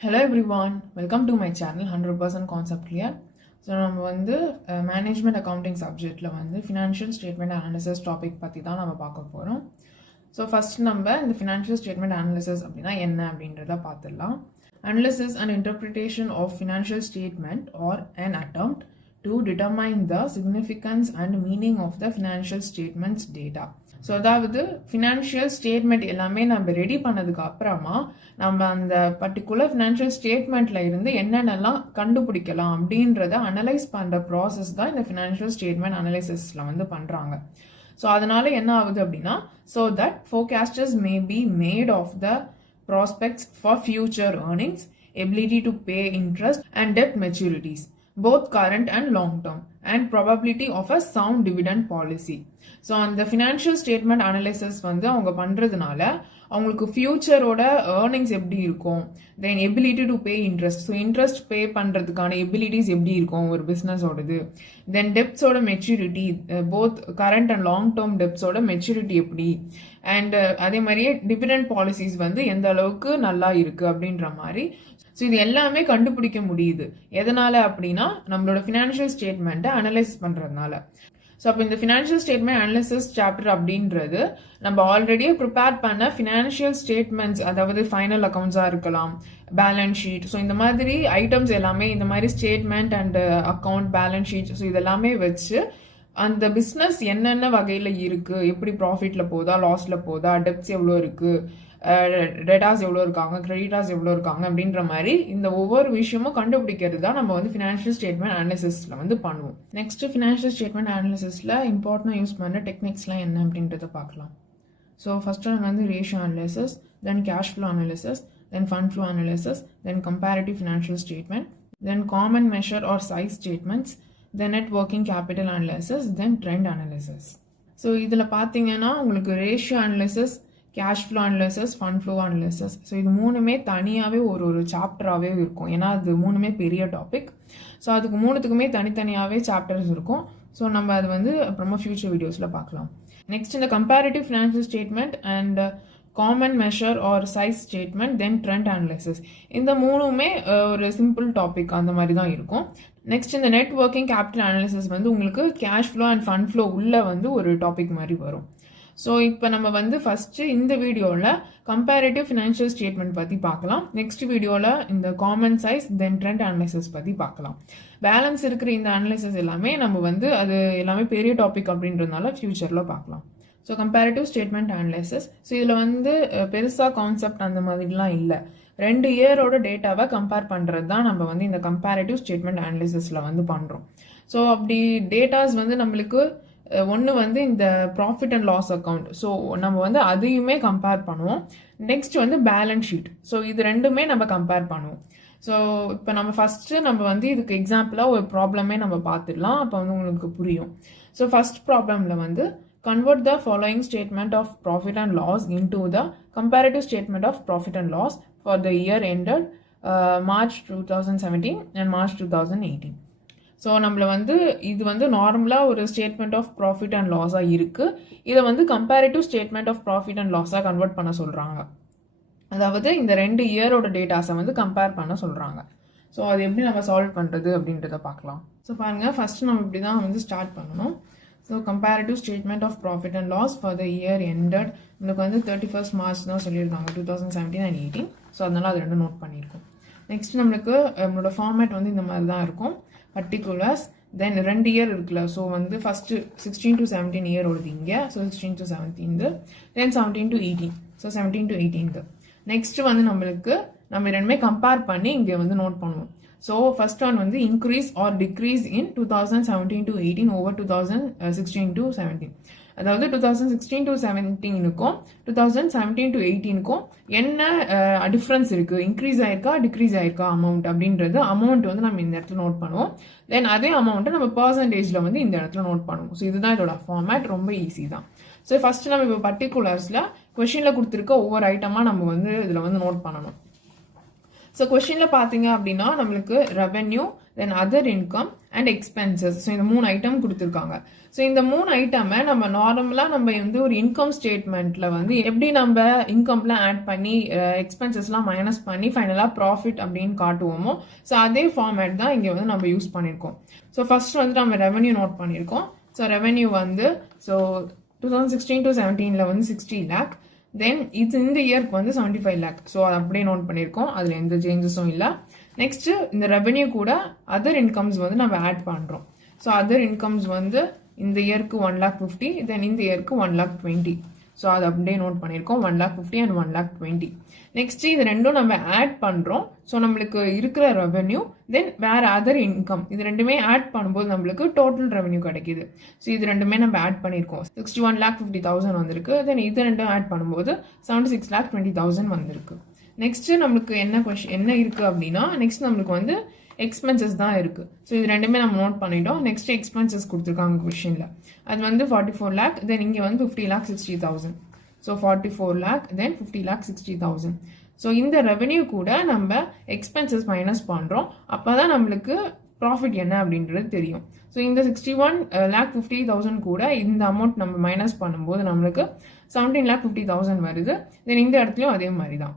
Hello everyone, welcome to my channel 100% Concept Clear. So நம்ம வந்து management accounting சப்ஜெக்டில் வந்து ஃபினான்ஷியல் ஸ்டேட்மெண்ட் அனாலிசிஸ் டாபிக் பற்றி தான் நம்ம பார்க்க போகிறோம். ஸோ ஃபஸ்ட் நம்ம இந்த ஃபினான்ஷியல் ஸ்டேட்மெண்ட் அனாலிசிஸ் அப்படின்னா என்ன அப்படின்றத பார்த்துடலாம். Analysis and interpretation of financial statement are an attempt to determine the significance and meaning of the financial statements data. So அதாவது ஃபினான்ஷியல் ஸ்டேட்மெண்ட் எல்லாமே நம்ம ரெடி பண்ணதுக்கு அப்புறமா நம்ம அந்த பர்டிகுலர் ஃபினான்ஷியல் ஸ்டேட்மெண்ட்ல இருந்து என்னென்னலாம் கண்டுபிடிக்கலாம் அப்படின்றத அனலைஸ் பண்ணுற ப்ராசஸ் தான் இந்த ஃபினான்ஷியல் ஸ்டேட்மெண்ட் அனலைசிஸில் வந்து பண்ணுறாங்க. ஸோ அதனால என்ன ஆகுது அப்படின்னா, so that forecasters may be made of the prospects for future earnings, ability to pay interest and debt maturities, both current and long term, and probability of a sound dividend policy. So அந்த financial statement analysis வந்து அவங்க பண்ணுறதுனால அவங்களுக்கு ஃபியூச்சரோட earnings எப்படி இருக்கும், then ability to pay interest, so interest pay பண்ணுறதுக்கான abilities எப்படி இருக்கும் ஒரு பிஸ்னஸோடது, தென் டெப்ஸோட maturity, both current and long term டெப்ஸோட மெச்சூரிட்டி எப்படி, அண்ட் அதே மாதிரியே டிவிடெண்ட் பாலிசிஸ் வந்து எந்த அளவுக்கு நல்லா இருக்குது அப்படின்ற மாதிரி. ஸோ இது எல்லாமே கண்டுபிடிக்க முடியுது. எதனால அப்படின்னா நம்மளோட ஃபினான்ஷியல் ஸ்டேட்மெண்ட்டை அனலைஸ் பண்ணுறதுனால. ஸோ அப்போ இந்த ஃபினான்ஷியல் ஸ்டேட்மெண்ட் அனாலிசிஸ் சாப்டர் அப்படின்றது நம்ம ஆல்ரெடியே ப்ரிப்பேர் பண்ண ஃபினான்ஷியல் ஸ்டேட்மெண்ட்ஸ், அதாவது ஃபைனல் அக்கௌண்ட்ஸாக இருக்கலாம், பேலன்ஸ் ஷீட், ஸோ இந்த மாதிரி ஐட்டம்ஸ் எல்லாமே, இந்த மாதிரி statement and account, balance sheet, so இதெல்லாமே வச்சு அந்த பிஸ்னஸ் என்னென்ன வகையில் இருக்குது, எப்படி ப்ராஃபிட்டில் போதா, லாஸில் போதா, டெப்ஸ் எவ்வளோ இருக்குது, டெட்டாஸ் எவ்வளோ இருக்காங்க, கிரெடிட்டாஸ் எவ்வளோ இருக்காங்க அப்படின்ற மாதிரி இந்த ஒவ்வொரு விஷயமும் கண்டுபிடிக்கிறது தான் நம்ம வந்து ஃபினான்ஷியல் ஸ்டேட்மெண்ட் அனாலிசிஸில் வந்து பண்ணுவோம். நெக்ஸ்ட் ஃபினான்ஷியல் ஸ்டேட்மெண்ட் அனாலிசிஸில் இம்பார்ட்டண்டாக யூஸ் பண்ணுற டெக்னிக்ஸ்லாம் என்ன அப்படின்றத பார்க்கலாம். ஸோ ஃபர்ஸ்ட் ஒன் வந்து ratio analysis, then cash flow analysis, then fund flow analysis, then comparative financial statement, then common measure or size statements, then net working capital analysis, then trend analysis. So இதில் பார்த்தீங்கன்னா உங்களுக்கு ratio analysis, cash flow analysis, fund flow analysis, so இது மூணுமே தனியாகவே ஒரு சாப்டராகவே இருக்கும். ஏன்னா அது மூணுமே பெரிய டாபிக். ஸோ அதுக்கு மூணுத்துக்குமே தனித்தனியாகவே சாப்டர்ஸ் இருக்கும். ஸோ நம்ம அது வந்து அப்புறமா ஃபியூச்சர் வீடியோஸில் பார்க்கலாம். நெக்ஸ்ட் இந்த comparative financial statement and common measure or size statement, then trend analysis, இந்த மூணுமே ஒரு சிம்பிள் டாபிக் அந்த மாதிரி தான் இருக்கும். நெக்ஸ்ட் இந்த நெட் ஒர்க்கிங் கேபிட்டல் அனாலிசிஸ் வந்து உங்களுக்கு cash flow end fund flow உள்ள வந்து ஒரு டாபிக் மாதிரி வரும். ஸோ இப்போ நம்ம வந்து ஃபஸ்ட்டு இந்த வீடியோவில் கம்பேரிட்டிவ் ஃபினான்ஷியல் ஸ்டேட்மெண்ட் பற்றி பார்க்கலாம். நெக்ஸ்ட் வீடியோவில் இந்த காமன் சைஸ், தென் ட்ரெண்ட் அனாலிசிஸ் பற்றி பார்க்கலாம். பேலன்ஸ் இருக்கிற இந்த அனாலிசிஸ் எல்லாமே நம்ம வந்து அது எல்லாமே பெரிய டாபிக் அப்படின்றதுனால ஃபியூச்சரில் பார்க்கலாம். So comparative statement analysis, so இதில் வந்து பெருசாக கான்செப்ட் அந்த மாதிரிலாம் இல்லை. 2 இயரோட டேட்டாவை கம்பேர் பண்ணுறது தான் நம்ம வந்து இந்த கம்பேரிட்டிவ் ஸ்டேட்மெண்ட் அனாலிசிஸில் வந்து பண்ணுறோம். ஸோ அப்படி டேட்டாஸ் வந்து நம்மளுக்கு ஒன்று வந்து இந்த profit and loss account, so நம்ம வந்து அதையுமே கம்பேர் பண்ணுவோம். நெக்ஸ்ட் வந்து பேலன்ஸ் ஷீட், ஸோ இது ரெண்டுமே நம்ம கம்பேர் பண்ணுவோம். ஸோ இப்போ நம்ம ஃபஸ்ட்டு நம்ம வந்து இதுக்கு எக்ஸாம்பிளாக ஒரு ப்ராப்ளமே நம்ம பார்த்துடலாம், அப்போ வந்து உங்களுக்கு புரியும். ஸோ ஃபஸ்ட் ப்ராப்ளமில் வந்து convert the following statement of profit and loss into the comparative statement of profit and loss for the year ended March 2017 and March 2018. So நம்மளை வந்து இது வந்து நார்மலாக ஒரு ஸ்டேட்மெண்ட் ஆஃப் ப்ராஃபிட் அண்ட் லாஸாக இருக்குது. இதை வந்து comparative statement of profit and லாஸாக கன்வெர்ட் பண்ண சொல்கிறாங்க. அதாவது இந்த 2 இயரோட டேட்டாஸை வந்து கம்பேர் பண்ண சொல்கிறாங்க. ஸோ அது எப்படி நம்ம சால்வ் பண்ணுறது அப்படின்றத பார்க்கலாம். ஸோ பாருங்கள், ஃபஸ்ட்டு நம்ம இப்படி தான் வந்து ஸ்டார்ட் பண்ணணும். So comparative statement of profit and loss for the year ended, உங்களுக்கு வந்து 31st March தான் சொல்லியிருக்காங்க, 2017 and 18. ஸோ அதனால் அது ரெண்டும் நோட் பண்ணியிருக்கோம். நெக்ஸ்ட் நம்மளோட ஃபார்மேட் வந்து இந்த மாதிரி தான் இருக்கும். பர்டிகுலர்ஸ், தென் 2 இயர் இருக்குல்ல, ஸோ வந்து ஃபஸ்ட்டு 16 to 17 இயர் ஓடுது இங்கே, so 16 to 17, then 17 to 18, so 17 to 18. Next வந்து நம்ம ரெண்டுமே கம்பேர் பண்ணி இங்கே வந்து நோட் பண்ணுவோம். ஸோ ஃபர்ஸ்ட் ஒன் வந்து increase or decrease in 2017 to 18 over 2016 to 17. அதாவது 2016 to 17க்கும் 2017 to 18க்கும் என்ன டிஃப்ரென்ஸ் இருக்குது, இன்க்ரீஸ் ஆயிருக்கா டிக்ரீஸ் ஆயிருக்கா அமௌண்ட் அப்படின்றது, அமௌண்ட் வந்து நம்ம இந்த இடத்துல நோட் பண்ணுவோம். தென் அதே அமௌண்ட்டை நம்ம பர்சன்டேஜில் வந்து இந்த இடத்துல நோட் பண்ணுவோம். ஸோ இதுதான் இதோட ஃபார்மேட், ரொம்ப ஈஸி தான். ஸோ ஃபர்ஸ்ட் நம்ம இப்போ பர்டிகுலர்ஸில் கொஷினில் கொடுத்துருக்க ஒவ்வொரு ஐட்டமாக நம்ம வந்து இதில் வந்து நோட் பண்ணணும். ஸோ கொஷினில் பார்த்தீங்க அப்படின்னா நம்மளுக்கு revenue, then other income and expenses. So இந்த 3 ஐட்டம் கொடுத்துருக்காங்க. ஸோ இந்த 3 ஐட்டமை நம்ம நார்மலாக நம்ம வந்து ஒரு இன்கம் ஸ்டேட்மெண்ட்டில் வந்து எப்படி நம்ம இன்கம்லாம் ஆட் பண்ணி எக்ஸ்பென்சஸ்லாம் மைனஸ் பண்ணி ஃபைனலாக ப்ராஃபிட் அப்படின்னு காட்டுவோமோ, ஸோ அதே ஃபார்மேட் தான் இங்கே வந்து நம்ம யூஸ் பண்ணியிருக்கோம். ஸோ ஃபர்ஸ்ட் வந்து நம்ம ரெவன்யூ நோட் பண்ணியிருக்கோம். ஸோ ரெவன்யூ வந்து ஸோ 2016 to 17 வந்து 60 lakh. தென் இந்த இயர்க்கு வந்து 75 lakh. ஸோ அதை அப்படியே நோட் பண்ணியிருக்கோம். அதில் எந்த சேஞ்சஸும் இல்லை. நெக்ஸ்ட் இந்த ரெவன்யூ கூட அதர் இன்கம்ஸ் வந்து நம்ம ஆட் பண்ணுறோம். ஸோ அதர் இன்கம்ஸ் வந்து இந்த இயர்க்கு 1,50,000, தென் இந்த இயர்க்கு 1,20,000. ஸோ அதை அப்படியே நோட் பண்ணியிருக்கோம். 1,50,000 and 1,20,000. நெக்ஸ்ட் இது ரெண்டும் நம்ம ஆட் பண்ணுறோம். ஸோ நம்மளுக்கு இருக்கிற ரெவன்யூ தென் வேற அதர் இன்கம் இது ரெண்டுமே ஆட் பண்ணும்போது நம்மளுக்கு டோட்டல் ரெவன்யூ கிடைக்குது. ஸோ இது ரெண்டுமே நம்ம ஆட் பண்ணியிருக்கோம். 61,50,000 வந்திருக்கு. தென் இது ரெண்டும் ஆட் பண்ணும்போது 76,20,000 வந்திருக்கு. நெக்ஸ்ட் நம்மளுக்கு என்ன இருக்கு அப்படின்னா, நெக்ஸ்ட் நம்மளுக்கு வந்து எக்ஸ்பென்சஸ் தான் இருக்கு. ஸோ இது ரெண்டுமே நம்ம நோட் பண்ணிட்டோம். நெக்ஸ்ட் எக்ஸ்பென்சஸ் கொடுத்துருக்காங்க கொஸ்டின்ல. அது வந்து 44 lakh, தென் இங்கே வந்து 50,60,000. ஸோ 44 lakh, தென் 50,60,000. ஸோ இந்த ரெவன்யூ கூட நம்ம எக்ஸ்பென்சஸ் மைனஸ் பண்ணுறோம். அப்போ தான் நம்மளுக்கு ப்ராஃபிட் என்ன அப்படின்றது தெரியும். ஸோ இந்த 61,50,000 கூட இந்த அமௌண்ட் நம்ம மைனஸ் பண்ணும்போது நம்மளுக்கு 17,50,000 வருது. தென் இந்த இடத்துலையும் அதே மாதிரி தான்.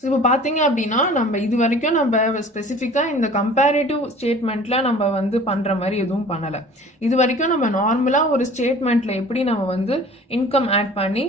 ஸோ இப்போ பார்த்தீங்க அப்படின்னா நம்ம இது வரைக்கும் நம்ம ஸ்பெசிஃபிக்காக இந்த கம்பேரிட்டிவ் ஸ்டேட்மெண்ட்டில் நம்ம வந்து பண்ணுற மாதிரி எதுவும் பண்ணலை. இது வரைக்கும் நம்ம நார்மலாக ஒரு ஸ்டேட்மெண்ட்டில் எப்படி நம்ம வந்து இன்கம் ஆட் பண்ணி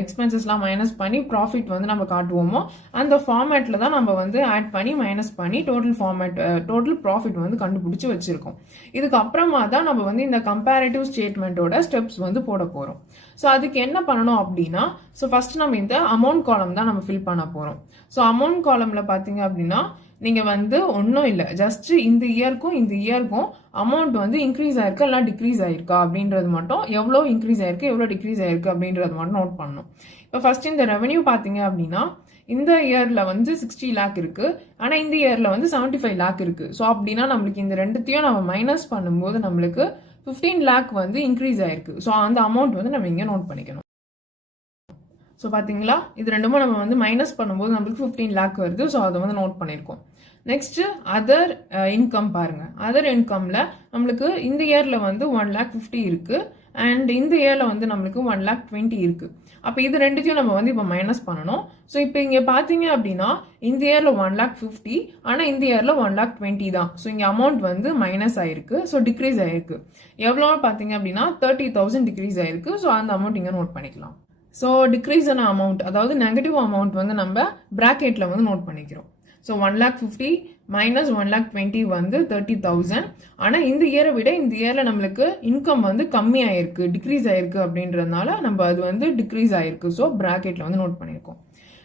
எக்ஸ்பென்சஸ்லாம் மைனஸ் பண்ணி ப்ராஃபிட் வந்து நம்ம காட்டுவோமோ அந்த ஃபார்மேட்டில் தான் நம்ம வந்து ஆட் பண்ணி மைனஸ் பண்ணி டோட்டல் ப்ராஃபிட் வந்து கண்டுபிடிச்சி வச்சுருக்கோம். இதுக்கப்புறமா தான் நம்ம வந்து இந்த கம்பேரிட்டிவ் ஸ்டேட்மெண்ட்டோட ஸ்டெப்ஸ் வந்து போட போகிறோம். ஸோ அதுக்கு என்ன பண்ணணும் அப்படின்னா, ஸோ ஃபர்ஸ்ட் நம்ம இந்த அமௌண்ட் காலம் தான் நம்ம ஃபில் பண்ண போகிறோம். ஸோ அமௌண்ட் காலம்ல பார்த்தீங்க அப்படின்னா நீங்கள் வந்து ஒன்றும் இல்லை, ஜஸ்ட் இந்த இயருக்கும் அமௌண்ட் வந்து இன்க்ரீஸ் ஆயிருக்கா இல்லை டிக்ரீஸ் ஆயிருக்கா அப்படின்றது மட்டும், எவ்வளோ இன்க்ரீஸ் ஆயிருக்கு எவ்வளோ டிக்ரீஸ் ஆயிருக்கு அப்படின்றது மட்டும் நோட் பண்ணணும். இப்போ ஃபர்ஸ்ட் இந்த ரெவன்யூ பார்த்தீங்க அப்படின்னா இந்த இயர்ல வந்து 60 lakh இருக்கு, ஆனால் இந்த இயர்ல வந்து 75 lakh இருக்கு. ஸோ அப்படின்னா நம்மளுக்கு இந்த ரெண்டுத்தையும் நம்ம மைனஸ் பண்ணும்போது நம்மளுக்கு 15 lakh வந்து இன்க்ரீஸ் ஆயிருக்கு. ஸோ அந்த அமௌண்ட் வந்து நம்ம இங்கே நோட் பண்ணிக்கணும். ஸோ பார்த்தீங்களா, இது ரெண்டுமே நம்ம வந்து மைனஸ் பண்ணும்போது நம்மளுக்கு 15 lakh வருது. ஸோ அதை வந்து நோட் பண்ணியிருக்கோம். நெக்ஸ்ட் அதர் இன்கம் பாருங்க. அதர் இன்கம்ல நம்மளுக்கு இந்த இயர்ல வந்து 1,50,000 இருக்கு, அண்ட் இந்த இயர்ல வந்து நம்மளுக்கு 1,20,000 இருக்கு. அப்போ இது ரெண்டுத்தையும் நம்ம வந்து இப்போ மைனஸ் பண்ணணும். ஸோ இப்போ இங்கே பார்த்தீங்க அப்படின்னா இந்த இயர்ல 1,50,000, ஆனால் இந்த இயர்ல 1,20,000 தான். ஸோ இங்கே அமௌண்ட் வந்து மைனஸ் ஆயிருக்கு. ஸோ டிக்ரீஸ் ஆயிருக்கு. எவ்வளோ பார்த்தீங்க அப்படின்னா 30,000 டிக்ரீஸ் ஆயிருக்கு. ஸோ அந்த அமௌண்ட் இங்கே நோட் பண்ணிக்கலாம். ஸோ டிக்ரீஸ் ஆன அமௌண்ட், அதாவது நெகட்டிவ் அமௌண்ட் வந்து நம்ம பிராக்கெட்ல வந்து நோட் பண்ணிக்கிறோம். ஸோ 1,50,000 மைனஸ் 1,20,000 வந்து 30,000. ஆனால் இந்த இயரை விட இந்த இயர்ல நம்மளுக்கு இன்கம் வந்து கம்மி ஆயிருக்கு, டிக்ரீஸ் ஆயிருக்கு அப்படின்றதுனால நம்ம அது வந்து டிக்ரீஸ் ஆயிருக்கு. ஸோ பிராக்கெட்ல வந்து நோட் பண்ணியிருக்கோம்.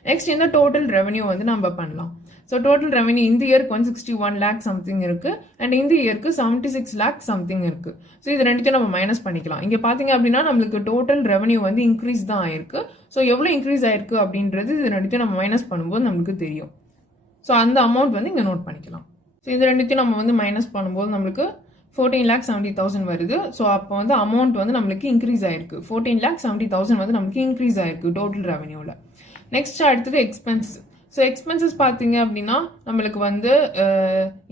நெக்ஸ்ட் இந்த டோட்டல் ரெவன்யூ வந்து நம்ம பண்ணலாம். ஸோ டோட்டல் ரெவன்யூ இந்த இயருக்கு வந்து 61 lakh சம்திங் இருக்கு, அண்ட் இந்த இயருக்கு 76 lakh சம்திங் இருக்கு. ஸோ இது ரெண்டுத்தையும் நம்ம மைனஸ் பண்ணிக்கலாம். இங்கே பார்த்தீங்க அப்படின்னா நம்மளுக்கு டோட்டல் ரெவன்யூ வந்து இன்க்ரீஸ் தான் ஆயிருக்கு. ஸோ எவ்வளோ இன்க்ரீஸ் ஆயிருக்கு அப்படின்றது இது ரெண்டுத்தையும் நம்ம மைனஸ் பண்ணும்போது நம்மளுக்கு தெரியும். ஸோ அந்த அமௌண்ட் வந்து இங்கே நோட் பண்ணிக்கலாம். ஸோ இது ரெண்டுத்தையும் நம்ம வந்து மைனஸ் பண்ணும்போது நம்மளுக்கு 14,70,000 வருது. ஸோ அப்போ வந்து அமௌண்ட் வந்து நம்மளுக்கு இன்க்ரீஸ் ஆயிருக்கு. 14,70,000 வந்து நம்மளுக்கு இன்க்ரீஸ் ஆயிருக்கு டோட்டல் ரெவன்யூவில். நெக்ஸ்ட் அடுத்தது எக்ஸ்பென்சஸ். ஸோ எக்ஸ்பென்சஸ் பார்த்தீங்க அப்படின்னா நம்மளுக்கு வந்து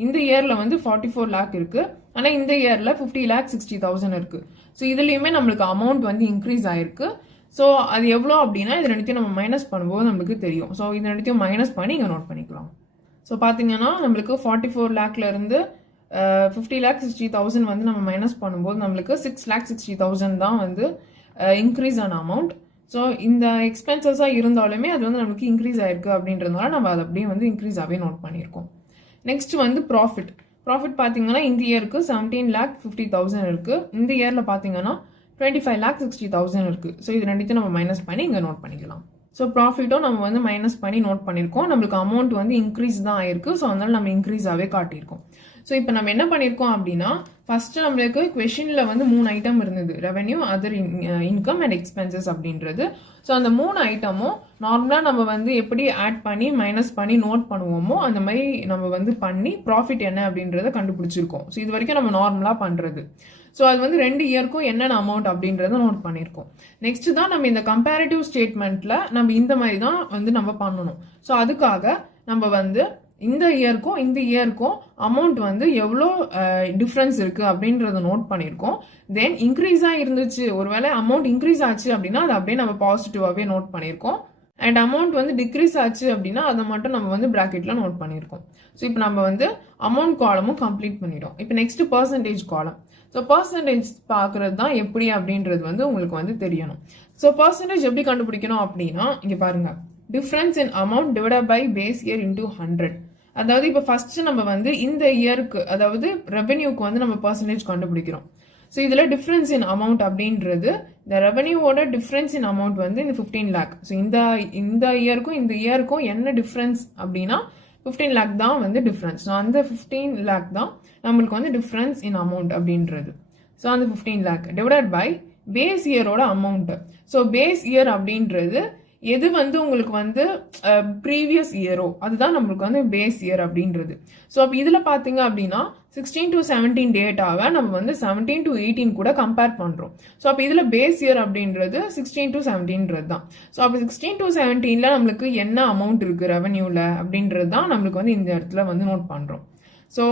இந்த இயரில் வந்து 44 lakh இருக்கு, ஆனால் இந்த இயரில் 50,60,000 இருக்கு. ஸோ இதுலேயுமே நம்மளுக்கு அமௌண்ட் வந்து இன்க்ரீஸ் ஆயிருக்கு. ஸோ அது எவ்வளோ அப்படின்னா இது ரெண்டுத்தையும் நம்ம மைனஸ் பண்ணும்போது நம்மளுக்கு தெரியும். ஸோ இது ரெண்டுத்தையும் மைனஸ் பண்ணி இங்கே நோட் பண்ணிக்கலாம். ஸோ பார்த்தீங்கன்னா நம்மளுக்கு 44 lakhல இருந்து 50,60,000 வந்து நம்ம மைனஸ் பண்ணும்போது நம்மளுக்கு 6,60,000 தான் வந்து இன்க்ரீஸ் ஆன அமௌண்ட். ஸோ இந்த எக்ஸ்பென்சஸாக இருந்தாலுமே அது வந்து நம்மளுக்கு இன்க்ரீஸ் ஆயிருக்கு அப்படின்றதுனால நம்ம அதை அப்படியே வந்து இன்க்ரீஸாகவே நோட் பண்ணியிருக்கோம். நெக்ஸ்ட் வந்து ப்ராஃபிட். ப்ராஃபிட் பார்த்தீங்கன்னா இந்த இயருக்கு 17,50,000 இருக்கு, இந்த இயரில் பார்த்தீங்கன்னா 25,60,000 இருக்கு. ஸோ இது ரெண்டுத்தையும் நம்ம மைனஸ் பண்ணி இங்கே நோட் பண்ணிக்கலாம். ஸோ ப்ராஃபிட்டும் நம்ம வந்து மைனஸ் பண்ணி நோட் பண்ணியிருக்கோம். நம்மளுக்கு அமௌண்ட் வந்து இன்க்ரீஸ் தான் ஆயிருக்கு. ஸோ அதனால நம்ம இன்க்ரீஸாகவே காட்டியிருக்கோம். ஸோ இப்போ நம்ம என்ன பண்ணியிருக்கோம் அப்படின்னா ஃபர்ஸ்ட் நம்மளுக்கு கொஷினில் வந்து 3 ஐட்டம் இருந்தது, revenue, other income and expenses அப்படின்றது. ஸோ அந்த 3 ஐட்டமும் நார்மலாக நம்ம வந்து எப்படி ஆட் பண்ணி மைனஸ் பண்ணி நோட் பண்ணுவோமோ அந்த மாதிரி நம்ம வந்து பண்ணி ப்ராஃபிட் என்ன அப்படின்றத கண்டுபிடிச்சிருக்கோம். ஸோ இது வரைக்கும் நம்ம நார்மலாக பண்ணுறது. ஸோ அது வந்து 2 இயருக்கும் என்னென்ன அமௌண்ட் அப்படின்றத நோட் பண்ணியிருக்கோம். நெக்ஸ்ட் தான் நம்ம இந்த கம்பேரிட்டிவ் ஸ்டேட்மெண்ட்டில் நம்ம இந்த மாதிரி தான் வந்து நம்ம பண்ணணும். ஸோ அதுக்காக நம்ம வந்து இந்த இயருக்கும் அமௌண்ட் வந்து எவ்வளோ டிஃப்ரென்ஸ் இருக்குது அப்படின்றத நோட் பண்ணியிருக்கோம். தென் இன்க்ரீஸாக இருந்துச்சு, ஒருவேளை அமௌண்ட் இன்க்ரீஸ் ஆச்சு அப்படின்னா அதை அப்படியே நம்ம பாசிட்டிவாகவே நோட் பண்ணியிருக்கோம். அண்ட் அமௌண்ட் வந்து டிக்ரீஸ் ஆச்சு அப்படின்னா அதை மட்டும் நம்ம வந்து ப்ராக்கெட்டில் நோட் பண்ணியிருக்கோம். ஸோ இப்போ நம்ம வந்து அமௌண்ட் காலமும் கம்ப்ளீட் பண்ணிட்டோம். இப்போ நெக்ஸ்ட் பர்சன்டேஜ் காலம். ஸோ பர்சன்டேஜ் பார்க்குறது தான் எப்படி அப்படின்றது வந்து உங்களுக்கு வந்து தெரியணும். ஸோ பர்சன்டேஜ் எப்படி கண்டுபிடிக்கணும் அப்படின்னா இங்கே பாருங்கள், difference in amount divided by base year into 100. அதாவது இப்போ ஃபர்ஸ்ட் நம்ம வந்து இந்த இயருக்கு, அதாவது ரெவென்யூக்கு வந்து நம்ம பர்சன்டேஜ் கண்டுபிடிக்கிறோம். ஸோ இதில் டிஃப்ரென்ஸ் இன் அமௌண்ட் அப்படின்றது இந்த ரெவென்யூவோட டிஃப்ரென்ஸ் இன் அமௌண்ட் வந்து இந்த 15 lakh. ஸோ இந்த இயருக்கும் என்ன டிஃப்ரென்ஸ் அப்படின்னா 15 lakh தான் வந்து டிஃப்ரென்ஸ். ஸோ அந்த 15 lakh தான் நம்மளுக்கு வந்து டிஃப்ரென்ஸ் இன் அமௌண்ட் அப்படின்றது. ஸோ அந்த 15 lakh டிவைடட் பை பேஸ் இயரோட அமௌண்ட். ஸோ பேஸ் இயர் அப்படின்றது எது வந்து உங்களுக்கு வந்து ப்ரீவியஸ் இயரோ அதுதான் நம்மளுக்கு வந்து பேஸ் இயர் அப்படின்றது. ஸோ அப்போ இதில் பார்த்தீங்க அப்படின்னா 16 to 17 டேட்டாவை நம்ம வந்து 17 to 18 கூட கம்பேர் பண்ணுறோம். ஸோ அப்போ இதில் பேஸ் இயர் அப்படின்றது 16 to 17 தான். ஸோ அப்போ 16 to 17 நம்மளுக்கு என்ன அமௌண்ட் இருக்குது ரெவன்யூவில் அப்படின்றது தான் நம்மளுக்கு வந்து இந்த இடத்துல வந்து நோட் பண்ணுறோம். ஸோ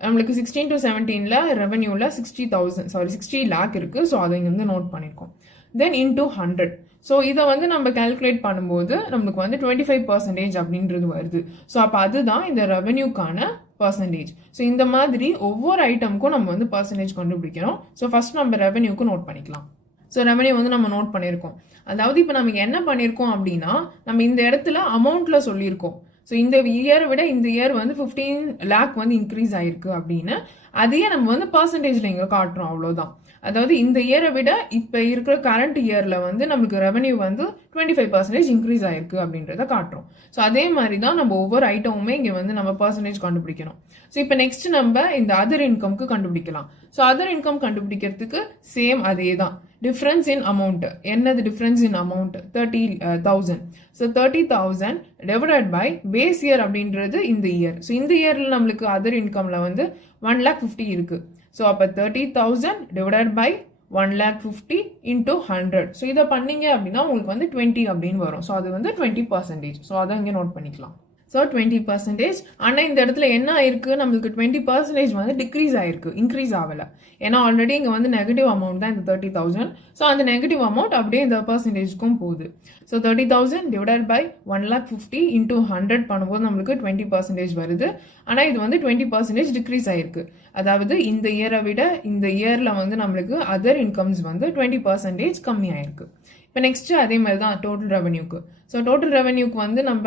நம்மளுக்கு 16 to 17 ரெவன்யூவில் 60 lakh இருக்குது. ஸோ அதை இங்கே வந்து நோட் பண்ணியிருக்கோம். தென் இன்டூ 100. ஸோ இதை வந்து நம்ம கால்குலேட் பண்ணும்போது நம்மளுக்கு வந்து 25% அப்படின்றது வருது. ஸோ அப்போ அதுதான் இந்த ரெவன்யூக்கான பர்சன்டேஜ். ஸோ இந்த மாதிரி ஒவ்வொரு ஐட்டமுக்கும் நம்ம வந்து பர்சன்டேஜ் கண்டுபிடிக்கிறோம். ஸோ ஃபர்ஸ்ட் நம்ம ரெவன்யூக்கு நோட் பண்ணிக்கலாம். ஸோ ரெவன்யூ வந்து நம்ம நோட் பண்ணியிருக்கோம். அதாவது இப்போ நமக்கு என்ன பண்ணியிருக்கோம் அப்படின்னா நம்ம இந்த இடத்துல அமௌண்ட்ல சொல்லியிருக்கோம். ஸோ இந்த இயரை விட இந்த இயர் வந்து 15 lakh வந்து இன்க்ரீஸ் ஆயிருக்கு அப்படின்னு அதையே நம்ம வந்து பர்சன்டேஜ்ல இங்கே காட்டுறோம், அவ்வளோதான். அதாவது இந்த இயரை விட இப்போ இருக்கிற கரண்ட் இயரில் வந்து நம்மளுக்கு ரெவன்யூ வந்து 25% இன்க்ரீஸ் ஆயிருக்கு அப்படின்றத காட்டுறோம். ஸோ அதே மாதிரி தான் நம்ம ஒவ்வொரு ஐட்டமுமே இங்கே வந்து நம்ம பர்சன்டேஜ் கண்டுபிடிக்கணும். ஸோ இப்போ நெக்ஸ்ட் நம்ம இந்த அதர் இன்கம்க்கு கண்டுபிடிக்கலாம். ஸோ அதர் இன்கம் கண்டுபிடிக்கிறதுக்கு சேம் அதே தான். Difference in amount. என்னது difference in amount? 30,000. So 30,000 divided by base year அப்படின்றது இந்த இயர். ஸோ இந்த இயரில் நம்மளுக்கு அதர் இன்கம்ல வந்து 1,50,000 இருக்கு. ஸோ அப்போ 30,000 டிவைடட் பை 1,50,000 இன்டூ 100. ஸோ இதை பண்ணீங்க அப்படின்னா உங்களுக்கு வந்து 20 அப்படின்னு வரும். ஸோ அது வந்து 20%. ஸோ அதை இங்கே நோட் பண்ணிக்கலாம். ஸோ 20%. ஆனால் இந்த இடத்துல என்ன ஆயிருக்கு, நம்மளுக்கு 20% வந்து டிக்ரீஸ் ஆயிருக்கு, இன்க்ரீஸ் ஆகலை. ஏன்னா ஆல்ரெடி இங்கே வந்து நெகட்டிவ் அமௌண்ட் தான் இந்த 30,000. ஸோ அந்த நெகட்டிவ் அமௌண்ட் அப்படியே இந்த பர்சன்டேஜ்க்கும் போகுது. ஸோ 30,000 டிவைடட் பை 1,50,000 இன்டூ 100 பண்ணும்போது நம்மளுக்கு 20% வருது. ஆனால் இது வந்து 20% டிக்ரீஸ் ஆயிருக்கு. அதாவது இந்த இயரை விட இந்த இயரில் வந்து நம்மளுக்கு அதர் இன்கம்ஸ் வந்து 20% கம்மி ஆயிருக்கு. இப்போ நெக்ஸ்ட் அதே மாதிரி தான் டோட்டல் ரெவன்யூக்கு. ஸோ டோட்டல் ரெவன்யூக்கு வந்து நம்ம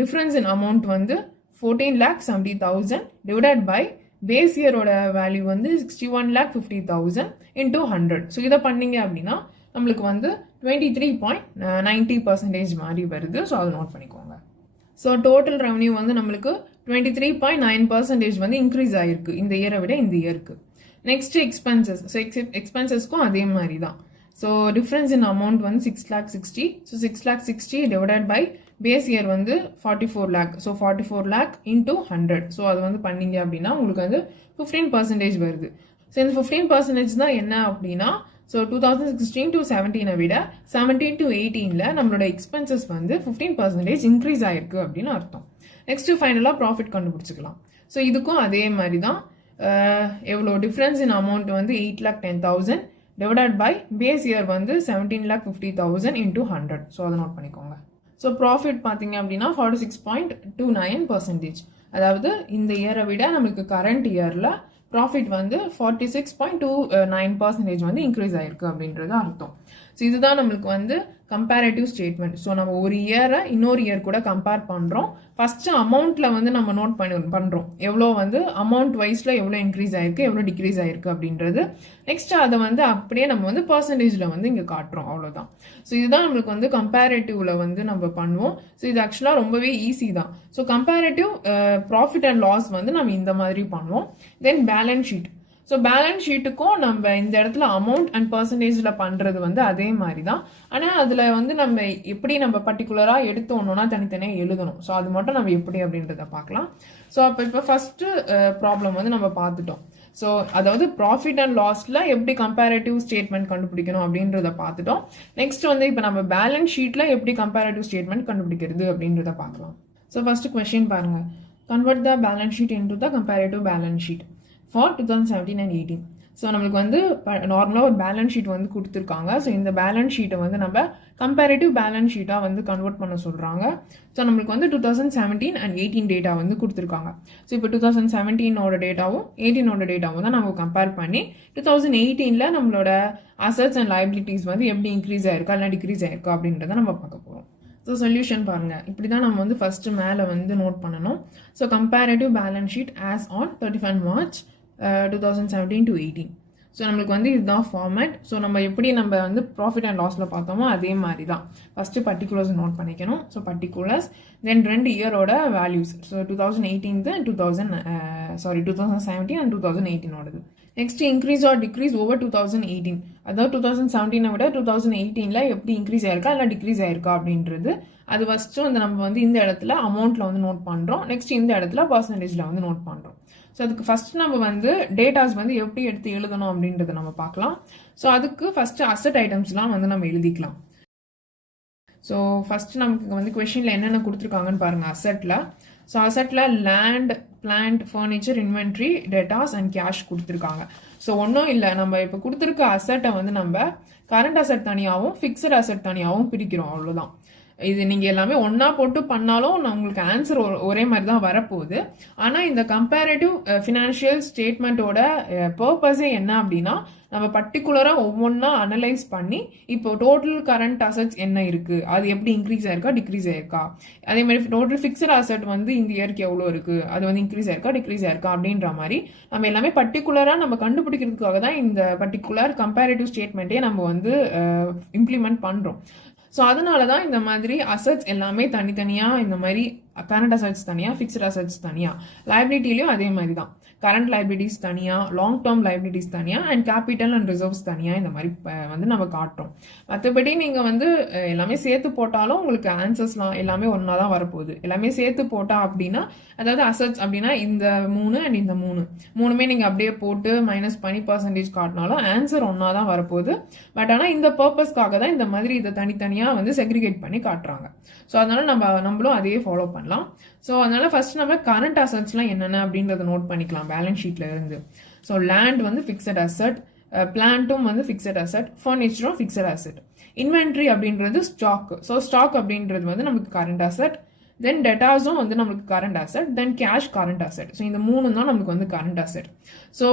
டிஃப்ரென்ஸ் இன் அமௌண்ட் வந்து 14,70,000 டிவைடட் பை பேஸ் இயரோட வேல்யூ வந்து 61,50,000 இன்டூ 100. ஸோ இதை பண்ணீங்க அப்படின்னா நம்மளுக்கு வந்து 23.90% மாதிரி வருது. ஸோ அதை நோட் பண்ணிக்கோங்க. ஸோ டோட்டல் ரெவன்யூ வந்து நம்மளுக்கு 23.9% வந்து இன்க்ரீஸ் ஆகிருக்கு இந்த இயரை விட இந்த இயருக்கு. Next expenses. ஸோ எக்ஸ்பென்சஸ்க்கும் அதே மாதிரி தான். ஸோ டிஃப்ரென்ஸ் இன் அமௌண்ட் வந்து 6,60,000. So 6,60,000 divided by base year வந்து 44 lakh. So 44 lakh into 100. So அது வந்து பண்ணீங்க அப்படின்னா உங்களுக்கு வந்து 15% வருது. ஸோ இந்த 15% தான் என்ன அப்படின்னா, ஸோ 2016 to 17 விட 17 to 18 நம்மளோட எக்ஸ்பென்சஸ் வந்து 15% இன்க்ரீஸ் ஆயிருக்கு அப்படின்னு அர்த்தம். நெக்ஸ்ட் ஃபைனலாக ப்ராஃபிட் கண்டுபிடிச்சிக்கலாம். ஸோ இதுக்கும் அதே மாதிரி தான். எவ்வளோ டிஃப்ரென்ஸ் இன் அமௌண்ட் வந்து 8,10,000 டிவைடட் பை பேஸ் இயர் வந்து 17,50,000 இன்டூ 100. ஸோ அதை நோட் பண்ணிக்கோங்க. ஸோ ப்ராஃபிட் பார்த்தீங்க அப்படின்னா 46.29%. அதாவது இந்த இயரை விட நம்மளுக்கு கரண்ட் இயரில் ப்ராஃபிட் வந்து 46.29% வந்து இன்க்ரீஸ் ஆயிருக்கு அப்படின்றது அர்த்தம். ஸோ இதுதான் நம்மளுக்கு வந்து கம்பேரேட்டிவ் ஸ்டேட்மெண்ட். ஸோ நம்ம ஒரு இயரை இன்னொரு இயர் கூட கம்பேர் பண்ணுறோம். ஃபர்ஸ்ட் அமௌண்ட்ல வந்து நம்ம நோட் பண்ணுறோம் எவ்வளோ வந்து அமௌண்ட் வைஸ்ல எவ்வளோ இன்க்ரீஸ் ஆயிருக்கு எவ்வளோ டிக்ரீஸ் ஆயிருக்கு அப்படின்றது. நெக்ஸ்ட் அதை வந்து அப்படியே நம்ம வந்து பர்சன்டேஜ்ல வந்து இங்கே காட்டுறோம், அவ்வளோதான். ஸோ இதுதான் நம்மளுக்கு வந்து கம்பேரேட்டிவ்ல வந்து நம்ம பண்ணுவோம். ஸோ இது ஆக்சுவலாக ரொம்பவே ஈஸி தான். So comparative profit and loss வந்து நம்ம இந்த மாதிரி பண்ணுவோம். Then balance sheet. So balance ஷீட்டுக்கும் நம்ம இந்த இடத்துல அமௌண்ட் அண்ட் பர்சன்டேஜில் பண்ணுறது வந்து அதே மாதிரி தான். ஆனால் அதில் வந்து நம்ம எப்படி நம்ம பர்டிகுலராக எடுத்து ஒன்றுனா தனித்தனியாக எழுதணும். ஸோ அது மட்டும் நம்ம எப்படி அப்படின்றத பார்க்கலாம். ஸோ இப்போ ஃபர்ஸ்ட் ப்ராப்ளம் வந்து நம்ம பார்த்துட்டோம். ஸோ அதாவது ப்ராஃபிட் அண்ட் லாஸில் எப்படி கம்பேரேட்டிவ் ஸ்டேட்மெண்ட் கண்டுபிடிக்கணும் அப்படின்றத பார்த்துட்டோம். நெக்ஸ்ட் வந்து இப்போ நம்ம பேலன்ஸ் ஷீட்டில் எப்படி கம்பேரேட்டிவ் ஸ்டேட்மெண்ட் கண்டுபிடிக்கிறது அப்படின்றத பார்க்கலாம். ஸோ ஃபஸ்ட்டு கொஷின் பாருங்கள், convert the balance sheet into the comparative balance sheet for 2017 and 18. So நம்மளுக்கு வந்து நார்மலாக ஒரு பேலன்ஸ் ஷீட் வந்து கொடுத்துருக்காங்க. ஸோ இந்த பேலன்ஸ் ஷீட்டை வந்து நம்ம கம்பேரிட்டிவ் பேலன்ஸ் ஷீட்டாக வந்து கன்வெர்ட் பண்ண சொல்கிறாங்க. ஸோ நம்மளுக்கு வந்து 2017 and 18 டேட்டா வந்து கொடுத்துருக்காங்க. ஸோ இப்போ 2017ஓட டேட்டாவும் 18ஓட டேட்டாவும் தான் நம்ம கம்பேர் பண்ணி 2018 நம்மளோட அசட்ஸ் அண்ட் லைபிலிட்டிஸ் வந்து எப்படி இன்க்ரீஸ் ஆயிருக்கா இல்லை டிக்ரீஸ் ஆயிருக்கா அப்படின்றத நம்ம பார்க்க போகிறோம். ஸோ சொல்யூஷன் பாருங்கள், இப்படி தான் நம்ம வந்து ஃபஸ்ட்டு மேலே வந்து நோட் பண்ணணும். So comparative balance sheet as on 31 March 2017 to 18. So நம்மளுக்கு வந்து இதுதான் ஃபார்மேட். ஸோ நம்ம எப்படி நம்ம வந்து ப்ராஃபிட் அண்ட் லாஸில் பார்த்தோமோ அதே மாதிரி தான் ஃபஸ்ட்டு பர்டிகுலர்ஸ் நோட் பண்ணிக்கணும். ஸோ பர்டிகுலர்ஸ், தென் 2 இயரோட வேல்யூஸ். ஸோ 2018 2017 and 2018ஓடது. Next increase or decrease over 2018, அதாவது 2017 விட 2018 எப்படி இன்க்ரீஸ் ஆயிருக்கா இல்லை டிக்ரீஸ் ஆயிருக்கா அப்படின்றது அது ஃபஸ்ட்டு வந்து நம்ம வந்து இந்த இடத்துல அமௌண்ட்டில் வந்து நோட் பண்ணுறோம். நெக்ஸ்ட் இந்த இடத்துல பர்சன்டேஜில் வந்து நோட் பண்ணுறோம். ஸோ அதுக்கு ஃபஸ்ட் நம்ம வந்து டேட்டாஸ் வந்து எப்படி எடுத்து எழுதணும் அப்படின்றத நம்ம பார்க்கலாம். ஸோ அதுக்கு ஃபஸ்ட்டு அசட் ஐட்டம்ஸ்லாம் வந்து நம்ம எழுதிக்கலாம். ஸோ ஃபஸ்ட்டு நமக்கு வந்து கொஷினில் என்னென்ன கொடுத்துருக்காங்கன்னு பாருங்கள். அசட்டில், ஸோ அசட்டில் land, plant, furniture, inventory, debtors and cash கொடுத்துருக்காங்க. ஸோ ஒன்றும் இல்லை, நம்ம இப்போ கொடுத்துருக்க அசட்டை வந்து நம்ம கரண்ட் அசட் தனியாகவும் ஃபிக்ஸட் அசட் தனியாகவும் பிரிக்கிறோம், அவ்வளோதான். இது நீங்கள் எல்லாமே ஒன்றா போட்டு பண்ணாலும் உங்களுக்கு ஆன்சர் ஒரே மாதிரி தான் வரப்போகுது. ஆனால் இந்த கம்பேரிட்டிவ் ஃபினான்ஷியல் ஸ்டேட்மெண்ட்டோட பர்பஸே என்ன அப்படின்னா, நம்ம பர்டிகுலராக ஒவ்வொன்றா அனலைஸ் பண்ணி இப்போ டோட்டல் கரண்ட் அசட்ஸ் என்ன இருக்குது, அது எப்படி இன்க்ரீஸ் ஆயிருக்கா டிக்ரீஸ் ஆயிருக்கா, அதே மாதிரி டோட்டல் ஃபிக்ஸட் அசட் வந்து இந்த இயருக்கு எவ்வளோ இருக்குது, அது வந்து இன்க்ரீஸ் ஆயிருக்கா டிக்ரீஸ் ஆயிருக்கா அப்படின்ற மாதிரி நம்ம எல்லாமே பர்டிகுலராக நம்ம கண்டுபிடிக்கிறதுக்காக தான் இந்த பர்டிகுலர் கம்பேரிட்டிவ் ஸ்டேட்மெண்ட்டே நம்ம வந்து இம்ப்ளிமெண்ட் பண்ணுறோம். ஸோ அதனால தான் இந்த மாதிரி அசட்ஸ் எல்லாமே தனித்தனியாக, இந்த மாதிரி கரண்ட் அசட்ஸ் தனியாக, ஃபிக்ஸ்ட் அசட்ஸ் தனியாக, லைபிலிட்டிலையும் அதே மாதிரி தான் கரண்ட் லைபிலிட்டிஸ் தனியாக, லாங் டேர்ம் லைபிலிட்டிஸ் தனியாக அண்ட் கேபிட்டல் அண்ட் ரிசர்வ்ஸ் தனியாக இந்த மாதிரி வந்து நம்ம காட்டுறோம். மற்றபடி நீங்கள் வந்து எல்லாமே சேர்த்து போட்டாலும் உங்களுக்கு ஆன்சர்ஸ்லாம் எல்லாமே ஒன்றா தான் வரப்போகுது. எல்லாமே சேர்த்து போட்டால் அப்படின்னா, அதாவது அசட்ஸ் அப்படின்னா இந்த 3 அண்ட் இந்த 3மே நீங்கள் அப்படியே போட்டு மைனஸ் பண்ணி பர்சன்டேஜ் காட்டினாலும் ஆன்சர் ஒன்றா தான் வரப்போகுது. பட் ஆனால் இந்த பர்பஸ்க்காக தான் இந்த மாதிரி இதை தனித்தனியாக வந்து செக்ரிகேட் பண்ணி காட்டுறாங்க. ஸோ அதனால நம்மளும் அதையே ஃபாலோ பண்ணலாம். ஸோ அதனால ஃபர்ஸ்ட் நம்ம கரண்ட் அசட்ஸ்லாம் என்னென்ன அப்படின்றத நோட் பண்ணிக்கலாம் பேலன்ஸ் ஷீட்ல இருந்து. ஸோ லேண்ட் வந்து ஃபிக்ஸட் அசட், பிளான்ட்டும் வந்து ஃபிக்ஸட் அசட், ஃபர்னிச்சரும் ஃபிக்ஸட் அசட். இன்வென்ட்ரி அப்படின்றது ஸ்டாக். ஸோ ஸ்டாக் அப்படின்றது வந்து நமக்கு கரண்ட் அசட், தென் டெட்டாஸும் வந்து நம்மளுக்கு current asset, then cash current asset. So இந்த 3 தான் நமக்கு வந்து கரண்ட் அசட். ஸோ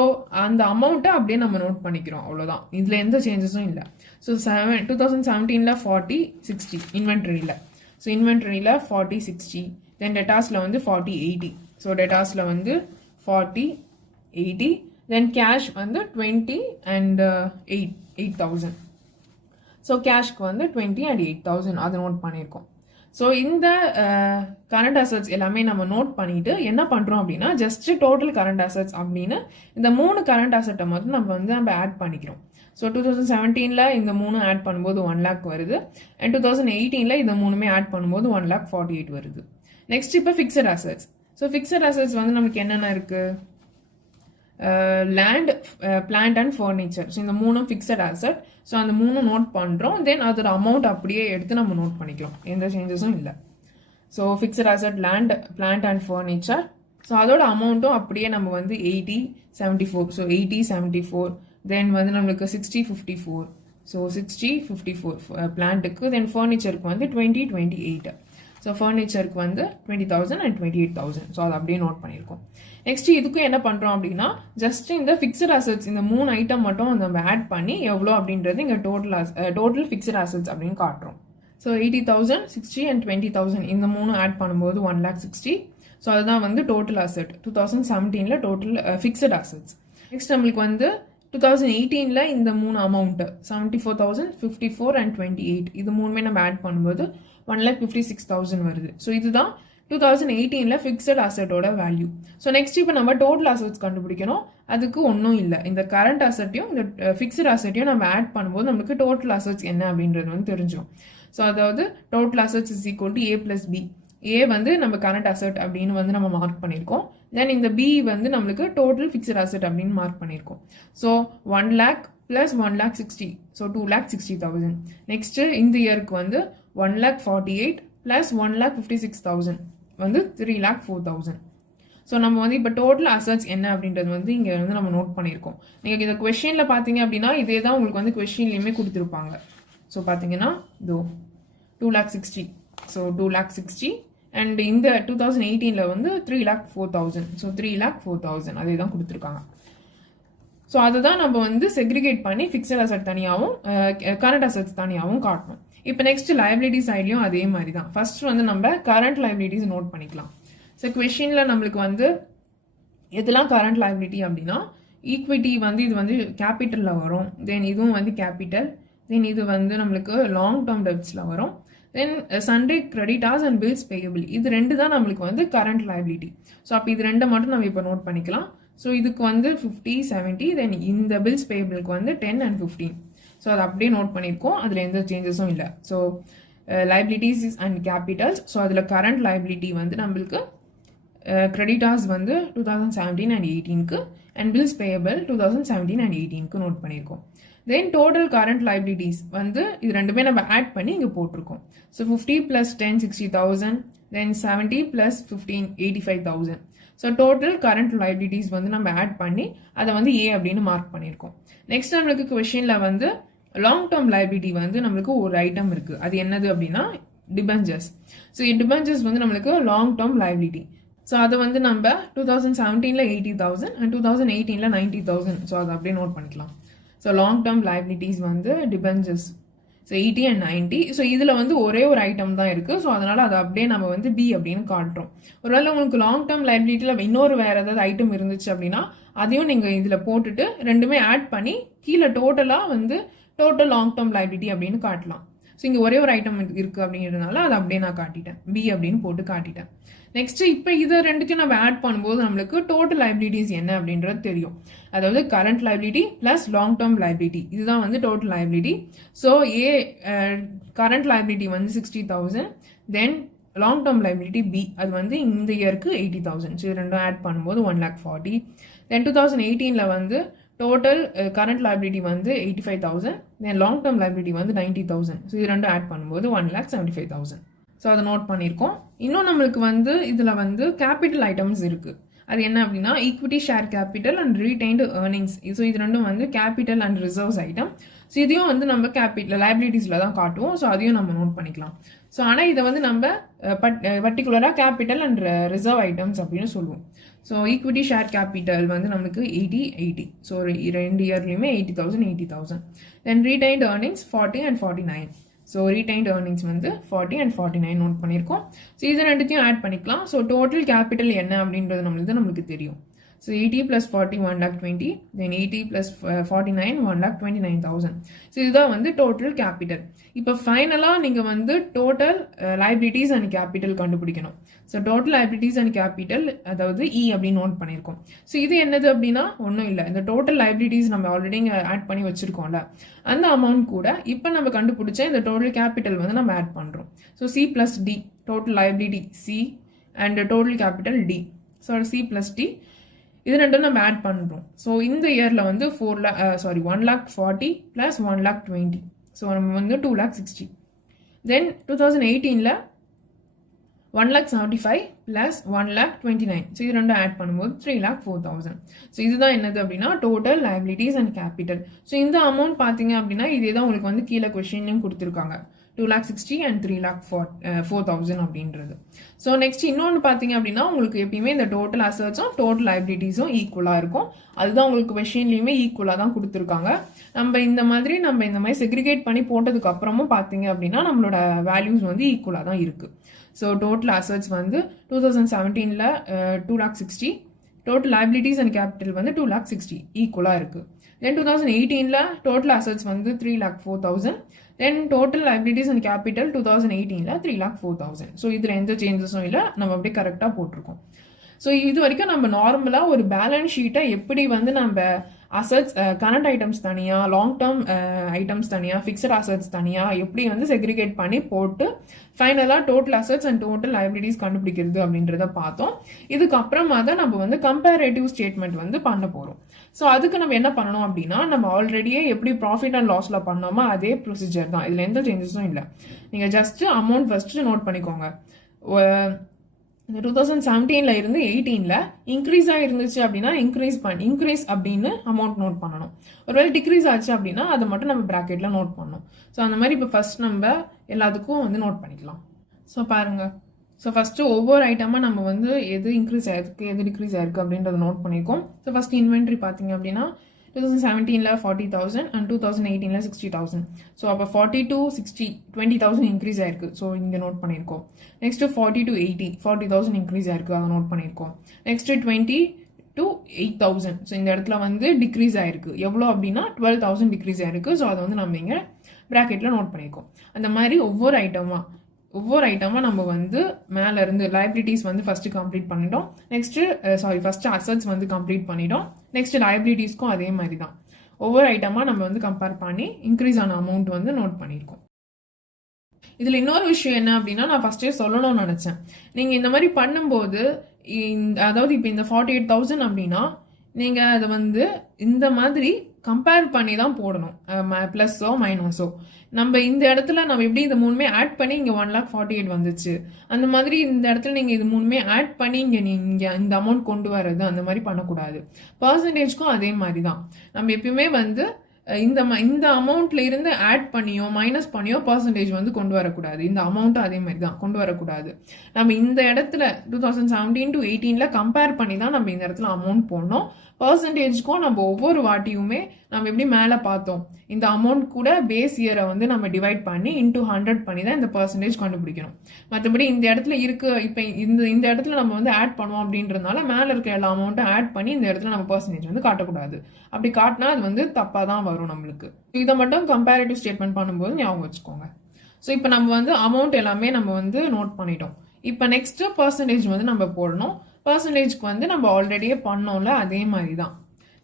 அந்த அமௌண்ட்டை அப்படியே நம்ம நோட் பண்ணிக்கிறோம், அவ்வளோதான். இதில் எந்த சேஞ்சஸும் இல்லை. ஸோ 2017 40 60 இன்வென்ட்ரியில். ஸோ இன்வென்ட்ரியில் 40 60, தென் டெட்டாஸில் வந்து 40 80. ஸோ டெட்டாஸில் வந்து 40 80, தென் கேஷ் வந்து 20 and 8,000. ஸோ கேஷ்க்கு வந்து 20 and 8,000 அதை நோட் பண்ணியிருக்கோம். ஸோ இந்த கரண்ட் அசட்ஸ் எல்லாமே நம்ம நோட் பண்ணிட்டு என்ன பண்ணுறோம் அப்படின்னா, ஜஸ்ட் டோட்டல் கரண்ட் அசட்ஸ் அப்படின்னு இந்த 3 கரண்ட் அசட்டை மட்டும் நம்ம ஆட் பண்ணிக்கிறோம். ஸோ 2017 இந்த 3 ஆட் பண்ணும்போது 1 lakh வருது, அண்ட் 2018 இந்த 3மே ஆட் பண்ணும்போது 1,48,000 வருது. நெக்ஸ்ட் இப்போ fixed assets. So fixed assets வந்து நமக்கு என்னென்ன இருக்குது, land, plant and furniture. So இந்த 3ம் ஃபிக்ஸட் அசட். ஸோ அந்த 3 நோட் பண்ணுறோம், தென் அதோட அமௌண்ட் அப்படியே எடுத்து நம்ம நோட் பண்ணிக்கலாம், எந்த சேஞ்சஸும் இல்லை. So fixed asset, land, plant and furniture. So அதோட அமௌண்ட்டும் அப்படியே நம்ம வந்து 80 74. ஸோ 80 74, தென் வந்து நம்மளுக்கு 60 54. ஸோ 60 54 பிளான்ட்டுக்கு, தென் ஃபர்னிச்சருக்கு வந்து 20 28. ஸோ ஃபர்னிச்சருக்கு வந்து 20,000 and 28,000. ஸோ அதை அப்படியே நோட் பண்ணியிருக்கோம். நெக்ஸ்ட் இதுக்கும் என்ன பண்ணுறோம் அப்படின்னா, ஜஸ்ட் இந்த ஃபிக்ஸட் அசட்ஸ் இந்த 3 ஐட்டம் மட்டும் நம்ம ஆட் பண்ணி எவ்வளோ அப்படின்றது இங்கே டோட்டல் ஃபிக்ஸட் அசட்ஸ் அப்படின்னு காட்டுறோம். ஸோ 80,000 60 and 20,000 இந்த 3 ஆட் பண்ணும்போது 1,60,000. ஸோ அதுதான் வந்து total asset 2017 total fixed assets. Next நம்மளுக்கு வந்து 2018 இந்த 3 அமௌண்ட் 74,000 54 and 28 இது 3மே நம்ம ஆட் பண்ணும்போது 1,56,000 வருது. ஸோ இதுதான் 2018 ஃபிக்ஸட் அசட்டோட வேல்யூ. ஸோ நெக்ஸ்ட் இப்போ நம்ம டோட்டல் அசட்ஸ் கண்டுபிடிக்கணும். அதுக்கு ஒன்றும் இல்லை, இந்த கரண்ட் அசட்டையும் இந்த ஃபிக்ஸட் அசட்டையும் நம்ம ஆட் பண்ணும்போது நமக்கு டோட்டல் அசட்ஸ் என்ன அப்படின்றது வந்து தெரிஞ்சிடும். ஸோ அதாவது total assets is equal to A plus B. A வந்து நம்ம கரண்ட் அசட் அப்படின்னு வந்து நம்ம மார்க் பண்ணியிருக்கோம். தென் இந்த B வந்து நம்மளுக்கு டோட்டல் ஃபிக்ஸட் அசட் அப்படின்னு மார்க் பண்ணியிருக்கோம். So 1 lakh plus 1,60,000. So 2,60,000. Next இந்த இயருக்கு வந்து 1,48,000 plus 1,56,000. வந்து 3,04,000. ஸோ நம்ம வந்து இப்போ டோட்டல் அசட்ஸ் என்ன அப்படின்றது வந்து இங்கே வந்து நம்ம நோட் பண்ணியிருக்கோம். நீங்கள் இதை கொஷினில் பார்த்தீங்க அப்படின்னா இதே தான் உங்களுக்கு வந்து கொஷின்லேயுமே கொடுத்துருப்பாங்க. ஸோ பார்த்தீங்கன்னா இதோ 2,60,000. ஸோ 2,60,000 அண்ட் இந்த 2018 வந்து 3,04,000. ஸோ 3,04,000 அதே தான் கொடுத்துருக்காங்க. ஸோ அதை தான் நம்ம வந்து செக்ரிகேட் பண்ணி ஃபிக்ஸட் அசட் தனியாகவும் கரண்ட் அசட்ஸ் தனியாகவும் காட்டணும். இப்போ நெக்ஸ்ட் லைபிலிட்டி சைட்லையும் அதே மாதிரி தான். ஃபர்ஸ்ட் வந்து நம்ம கரண்ட் லைபிலிட்டிஸ் நோட் பண்ணிக்கலாம். ஸோ கொஷினில் நம்மளுக்கு வந்து எதெல்லாம் கரண்ட் லைபிலிட்டி அப்படின்னா ஈக்விட்டி வந்து இது வந்து கேபிட்டலில் வரும், தென் இதுவும் வந்து கேபிட்டல், தென் இது வந்து நம்மளுக்கு லாங் டேர்ம் டெப்ட்ஸில் வரும், then sundry creditors and bills payable இது ரெண்டு தான் நம்மளுக்கு வந்து கரண்ட் லைபிலிட்டி. ஸோ அப்போ இது ரெண்டை மட்டும் நம்ம இப்போ நோட் பண்ணிக்கலாம். ஸோ இதுக்கு வந்து 50, 70, தென் இந்த பில்ஸ் பேயபிளுக்கு வந்து 10 and 15. ஸோ அதை அப்படியே நோட் பண்ணியிருக்கோம், அதில் எந்த சேஞ்சஸும் இல்லை. So liabilities and capitals. So அதில் கரண்ட் லைபிலிட்டி வந்து நம்மளுக்கு கிரெடிட்டார்ஸ் வந்து 2017 and 18க்கு அண்ட் பில்ஸ் பேயபிள் 2017 and 18க்கு நோட் பண்ணியிருக்கோம். தென் டோட்டல் கரண்ட் லைபிலிட்டிஸ் வந்து இது ரெண்டுமே நம்ம ஆட் பண்ணி இங்கே போட்டிருக்கோம். ஸோ 50 + 10 60,000, தென் 70 + 15 85,000. ஸோ டோட்டல் கரண்ட் லைபிலிட்டிஸ் வந்து நம்ம ஆட் பண்ணி அதை வந்து ஏ அப்படின்னு மார்க் பண்ணியிருக்கோம். நெக்ஸ்ட் நம்மளுக்கு கொஷினில் வந்து லாங் டேர்ம் லைபிலிட்டி வந்து நம்மளுக்கு ஒரு ஐட்டம் இருக்குது. அது என்னது அப்படின்னா டிபெஞ்சர்ஸ். ஸோ டிபெஞ்சர்ஸ் வந்து நம்மளுக்கு லாங் டேர்ம் லைபிலிட்டி. ஸோ அதை வந்து நம்ம 2017 80,000 அண்ட் 2018 90,000. ஸோ அதை அப்படியே நோட் பண்ணிக்கலாம். ஸோ லாங் டேர்ம் லைபிலிட்டிஸ் வந்து டிபெஞ்சர்ஸ். So 80 and 90. ஸோ இதில் வந்து ஒரே ஒரு ஐட்டம் தான் இருக்குது. ஸோ அதனால் அதை அப்படியே நம்ம வந்து பி அப்படின்னு காட்டுறோம். ஒருவேளை உங்களுக்கு லாங் டேர்ம் லைபிலிட்டியில் இன்னொரு வேறு ஏதாவது ஐட்டம் இருந்துச்சு அப்படின்னா அதையும் நீங்கள் இதில் போட்டுட்டு ரெண்டுமே ஆட் பண்ணி கீழே டோட்டலாக வந்து டோட்டல் லாங் டேர்ம் லைபிலிட்டி அப்படின்னு காட்டலாம். ஸோ இங்கே ஒரே ஒரு ஐட்டம் இருக்குது அப்படிங்கிறதுனால அதை அப்படியே நான் காட்டிட்டேன், பி அப்படின்னு போட்டு காட்டிட்டேன். நெக்ஸ்ட் இப்போ இதை ரெண்டுத்தையும் நம்ம ஆட் பண்ணும்போது நம்மளுக்கு டோட்டல் லைபிலிட்டிஸ் என்ன அப்படின்றது தெரியும். அதாவது current liability plus long term liability இதுதான் வந்து total liability. So current liability வந்து 60,000, தென் லாங் டேர்ம் லைபிலிட்டி பி அது வந்து இந்த இயருக்கு 80,000. ஸோ இது ரெண்டும் ஆட் பண்ணும்போது 1,40,000. தென் 2018 வந்து டோட்டல் கரண்ட் லைபிலிட்டி வந்து 85,000, தென் லாங் டேர்ம் லைபிலிட்டி வந்து 90,000. ஸோ இது ரெண்டும் ஆட் பண்ணும்போது 1,75,000. ஸோ அதை நோட் பண்ணியிருக்கோம். இன்னும் நம்மளுக்கு வந்து இதில் வந்து கேபிட்டல் ஐட்டம்ஸ் இருக்குது. அது என்ன அப்படின்னா equity share capital and retained earnings. So இது ரெண்டும் வந்து capital and reserves item. So இதையும் வந்து நம்ம கேபிட்டல் லைபிலிட்டிஸில் தான் காட்டுவோம். ஸோ அதையும் நம்ம நோட் பண்ணிக்கலாம். ஸோ ஆனால் இதை வந்து நம்ம பர்டிகுலராக கேபிட்டல் அண்ட் ரிசர்வ் ஐட்டம்ஸ் அப்படின்னு சொல்லுவோம். ஸோ ஈக்விட்டி ஷேர் கேபிட்டல் வந்து நம்மளுக்கு 80. ஸோ ரெண்டு இயர்லையுமே 80,000 80,000. Then retained earnings 40 and 49. So retained earnings வந்து 40 and 49 நோட் பண்ணியிருக்கோம். ஸோ இது ரெண்டுத்தையும் ஆட் பண்ணிக்கலாம். ஸோ டோட்டல் கேபிட்டல் என்ன அப்படின்றது நம்மளுக்கு தெரியும். ஸோ 80 + 40 1,20,000, தென் 80 + 49 1,29,000. ஸோ இதுதான் வந்து டோட்டல் கேபிட்டல். இப்போ ஃபைனலாக நீங்கள் வந்து டோட்டல் லைபிலிட்டிஸ் அண்ட் கேபிட்டல் கண்டுபிடிக்கணும். So total liabilities and capital அதாவது இ அப்படின்னு நோட் பண்ணியிருக்கோம். ஸோ இது என்னது அப்படின்னா ஒன்றும் இல்லை, இந்த டோட்டல் லைபிலிட்டிஸ் நம்ம ஆல்ரெடி இங்கே ஆட் பண்ணி வச்சுருக்கோம்ல அந்த அமௌண்ட் கூட இப்போ நம்ம கண்டுபிடிச்ச இந்த டோட்டல் கேபிட்டல் வந்து நம்ம ஆட் பண்ணுறோம். So C + D total liability C and total capital D. So C + D இது ரெண்டும் நம்ம ஆட் பண்ணுறோம். ஸோ இந்த இயரில் வந்து 1,40,000 + 1,20,000. ஸோ நம்ம வந்து 2,60,000. தென் 2018 1,75,000 + 1,29,000. ஸோ இது ரெண்டும் ஆட் பண்ணும்போது 3,04,000. ஸோ இதுதான் என்னது அப்படின்னா total liabilities and capital. So இந்த அமௌண்ட் பார்த்தீங்க அப்படின்னா இதே தான் உங்களுக்கு வந்து கீழே கொஸ்டின்லையும் கொடுத்துருக்காங்க 2,60,000 and 3,04,000 அப்படின்றது. ஸோ நெக்ஸ்ட் இன்னொன்று பார்த்தீங்க அப்படின்னா உங்களுக்கு எப்பயுமே இந்த டோட்டல் அசட்ஸும் டோட்டல் லைபிலிட்டிஸும் ஈக்குவலாக இருக்கும். அதுதான் உங்களுக்கு கொஸ்டின்லையுமே ஈக்குவலாக தான் கொடுத்துருக்காங்க. நம்ம இந்த மாதிரி செக்ரிகேட் பண்ணி போட்டதுக்கு அப்புறமும் பார்த்தீங்க அப்படின்னா நம்மளோட வேல்யூஸ் வந்து ஈக்குவலாக தான் இருக்குது. ஸோ டோட்டல் அசட்ஸ் வந்து 2017 2,60,000, டோட்டல் லைபிலிட்டிஸ் அண்ட் கேபிட்டல் வந்து 2,60,000 ஈக்குவலாக இருக்குது. தென் 2018 டோட்டல் அசட்ஸ் வந்து 3,04,000, தென் total liabilities and capital 2018 3,04,000. So இதில் எந்த சேஞ்சஸும் இல்லை, நம்ம அப்படியே கரெக்டாக போட்டிருக்கோம். ஸோ இது வரைக்கும் நம்ம நார்மலாக ஒரு பேலன்ஸ் ஷீட்டை எப்படி வந்து நம்ம அசட்ஸ் கரண்ட் ஐட்டம்ஸ் தனியாக, லாங் டேர்ம் ஐட்டம்ஸ் தனியாக, ஃபிக்ஸட் அசட்ஸ் தனியாக எப்படி வந்து செக்ரிகேட் பண்ணி போட்டு ஃபைனலாக total assets and total liabilities கண்டுபிடிக்கிறது அப்படின்றத பார்த்தோம். இதுக்கப்புறமா தான் நம்ம வந்து கம்பேரேட்டிவ் ஸ்டேட்மெண்ட் வந்து பண்ண போகிறோம். ஸோ அதுக்கு நம்ம என்ன பண்ணணும் அப்படின்னா நம்ம ஆல்ரெடியே எப்படி ப்ராஃபிட் அண்ட் லாஸில் பண்ணோமோ அதே ப்ரொசீஜர் தான், இதில் எந்த சேஞ்சஸும் இல்லை. நீங்கள் ஜஸ்ட்டு அமௌண்ட் ஃபஸ்ட்டு நோட் பண்ணிக்கோங்க. இந்த 2017 இருந்து 18 இன்க்ரீஸ் ஆகிருந்துச்சு அப்படின்னா இன்க்ரீஸ் அப்படின்னு அமௌண்ட் நோட் பண்ணணும். ஒருவேளை டிக்ரீஸ் ஆச்சு அப்படின்னா அதை மட்டும் நம்ம ப்ராக்கெட்டில் நோட் பண்ணணும். ஸோ அந்த மாதிரி இப்போ ஃபர்ஸ்ட் நம்ம எல்லாத்துக்கும் வந்து நோட் பண்ணிக்கலாம். ஸோ பாருங்க, ஸோ ஃபஸ்ட்டு ஒவ்வொரு ஐட்டமாக நம்ம வந்து எது இன்க்ரீஸ் ஆயிருக்கு எது டிக்ரீஸ் ஆயிருக்கு அப்படின்றத நோட் பண்ணியிருக்கோம். ஸோ ஃபஸ்ட் இன்வென்ட்ரி பார்த்தீங்க அப்படின்னா 2017 40,000 அண்ட் 2018 60,000. ஸோ அப்போ 40 to 60 20,000 இன்க்ரீஸ் ஆயிருக்கு. ஸோ இங்கே நோட் பண்ணியிருக்கோம். நெக்ஸ்ட் 40 to 80 40,000 இன்க்ரீஸ் ஆயிருக்கு, அதை நோட் பண்ணியிருக்கோம். Next 20 to 8,000. ஸோ இந்த இடத்துல வந்து டிக்ரீஸ் ஆயிருக்கு. எவ்வளோ அப்படின்னா 12,000 டிக்ரீஸ் ஆயிருக்கு. ஸோ அதை வந்து நம்ம இங்கே ப்ராக்கெட்டில் நோட் பண்ணியிருக்கோம். அந்த மாதிரி ஒவ்வொரு ஐட்டமாக நம்ம வந்து மேலே இருந்து லைபிலிட்டிஸ் வந்து ஃபஸ்ட்டு கம்ப்ளீட் பண்ணிட்டோம். ஃபஸ்ட்டு அசட்ஸ் வந்து கம்ப்ளீட் பண்ணிட்டோம். நெக்ஸ்ட் லைபிலிட்டிஸ்க்கும் அதே மாதிரி தான் ஒவ்வொரு ஐட்டமாக நம்ம வந்து கம்பேர் பண்ணி இன்க்ரீஸ் ஆன அமௌண்ட் வந்து நோட் பண்ணியிருக்கோம். இதில் இன்னொரு விஷயம் என்ன அப்படின்னா, நான் ஃபஸ்ட்டே சொல்லணும்னு நினச்சேன். நீங்கள் இந்த மாதிரி பண்ணும்போது அதாவது இப்போ இந்த 48,000 அப்படின்னா நீங்கள் அதை வந்து இந்த மாதிரி கம்பேர் பண்ணி தான் போடணும், ப்ளஸ்ஸோ மைனஸோ. நம்ம இந்த இடத்துல நம்ம எப்படி இந்த மூணுமே ஆட் பண்ணி இங்கே 1,48,000 வந்துச்சு, அந்த மாதிரி இந்த இடத்துல நீங்கள் இது மூணுமே ஆட் பண்ணி நீங்கள் இந்த அமௌண்ட் கொண்டு வர்றது அந்த மாதிரி பண்ணக்கூடாது. பர்சன்டேஜ்க்கும் அதே மாதிரி தான். நம்ம எப்பயுமே வந்து இந்த அமௌண்ட்ல இருந்து ஆட் பண்ணியோ மைனஸ் பண்ணியோ பர்சன்டேஜ் வந்து கொண்டு வரக்கூடாது. இந்த அமௌண்ட்டும் அதே மாதிரி தான் கொண்டு வரக்கூடாது. நம்ம இந்த இடத்துல 2017 to 18 கம்பேர் பண்ணி தான் நம்ம இந்த இடத்துல அமௌண்ட் போடணும். பர்சன்டேஜ்க்கும் நம்ம ஒவ்வொரு வாட்டியுமே நம்ம எப்படி மேலே பார்த்தோம், இந்த அமௌண்ட் கூட பேஸ் இயரை வந்து நம்ம டிவைட் பண்ணி இன்டூ 100 பண்ணி தான் இந்த பர்சன்டேஜ் கண்டுபிடிக்கணும். மற்றபடி இந்த இடத்துல இருக்கு, இப்போ இந்த இடத்துல நம்ம வந்து ஆட் பண்ணுவோம் அப்படின்றதுனால மேலே இருக்க எல்லா அமௌண்ட்டும் ஆட் பண்ணி இந்த இடத்துல நம்ம பர்சன்டேஜ் வந்து காட்டக்கூடாது. அப்படி காட்டினா அது வந்து தப்பாக தான் வரும் நம்மளுக்கு. இதை மட்டும் கம்பேரிட்டிவ் ஸ்டேட்மெண்ட் பண்ணும்போது ஞாபகம் வச்சுக்கோங்க. ஸோ இப்போ நம்ம வந்து அமௌண்ட் எல்லாமே நம்ம வந்து நோட் பண்ணிட்டோம். இப்போ நெக்ஸ்ட் பர்சன்டேஜ் வந்து நம்ம போடணும். பர்சன்டேஜ்க்கு வந்து நம்ம ஆல்ரெடியே பண்ணோம்ல, அதே மாதிரி தான்